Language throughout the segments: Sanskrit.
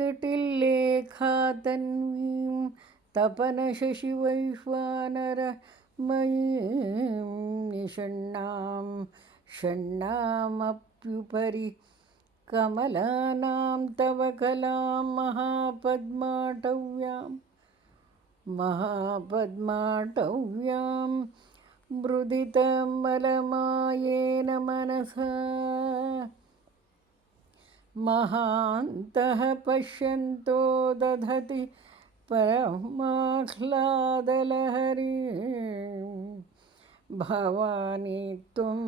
तटिल्लेखातन्वीं तपनशशिवैश्वानरमयीं निषण्णां षण्णामप्युपरि कमलानां तव कलां महापद्माटव्यां मृदितमलमायेन मनसा महान्तः पश्यन्तो दधति परमाह्लादलहरीं भवानी त्वं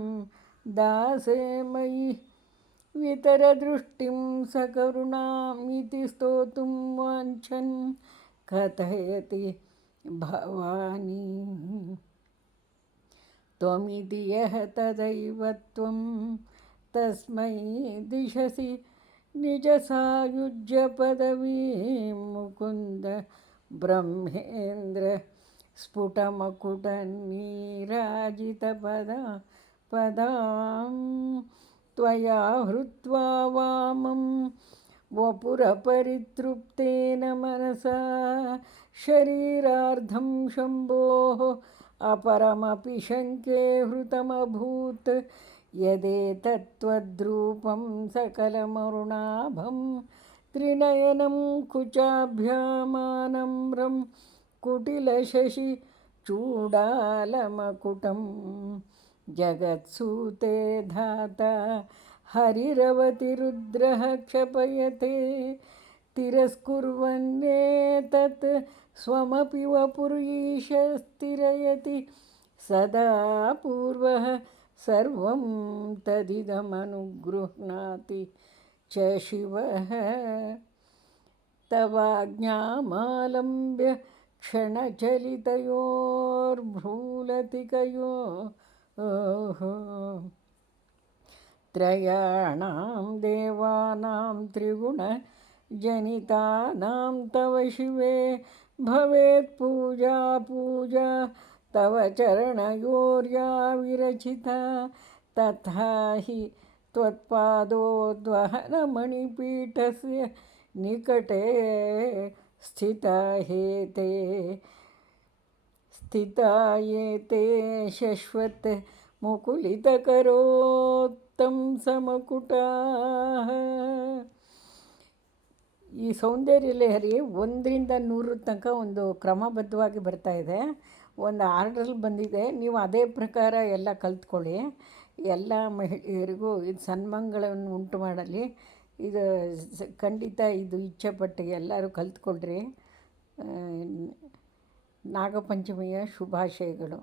दासे मयि वितरदृष्टिं सकरुणामिति स्तोतुं वाञ्छन् कथयति भवानी त्वमिति यः तदैव त्वं तस्मै दिशसि निजसायुज्यपदवीं मुकुन्द ब्रह्मेन्द्र स्फुटमकुटनीराजितपदां त्वया हृत्वा वामं वपुरपरितृप्तेन मनसा शरीरार्धं शम्भोः अपरमपि शङ्के हृतमभूत् यदेतत्त्वद्रूपं सकलमरुणाभं त्रिनयनं कुचाभ्यामानम्रं कुटिलशशिचूडालमकुटं जगत्सूते धाता हरिरवतिरुद्रः क्षपयते तिरस्कुर्वन्नेतत् स्वमपि वपुरीशस्तिरयति सदा पूर्वः सर्वं तदिदमनुगृह्णाति च शिवः तवाज्ञामालम्ब्य क्षणचलितयोर्भ्रूलतिकयोः त्रयाणां देवानां त्रिगुणजनितानां तव शिवे भवेत् पूजा तव चरणयोर्या विरचिता तथा हि त्वत्पादोद्वहनमणिपीठस्य निकटे स्थिता ये ते शश्वत् मुकुलितकरोत्तं ಸಮಕುಟಾಃ. ಈ ಸೌಂದರ್ಯ ಲಹರಿ 1ರಿಂದ 100 ತನಕ ಒಂದು ಕ್ರಮಬದ್ಧವಾಗಿ ಬರ್ತಾ ಇದೆ, ಒಂದು ಆರ್ಡ್ರಲ್ಲಿ ಬಂದಿದೆ. ನೀವು ಅದೇ ಪ್ರಕಾರ ಎಲ್ಲ ಕಲ್ತ್ಕೊಳ್ಳಿ. ಎಲ್ಲ ಮಹಿಳೆಯರಿಗೂ ಇದು ಸನ್ಮಂಗಳವನ್ನು ಉಂಟು ಮಾಡಲಿ. ಇದು ಖಂಡಿತ ಇದು ಇಚ್ಛೆಪಟ್ಟು ಎಲ್ಲರೂ ಕಲ್ತ್ಕೊಳ್ರಿ. ನಾಗಪಂಚಮಿಯ ಶುಭಾಶಯಗಳು.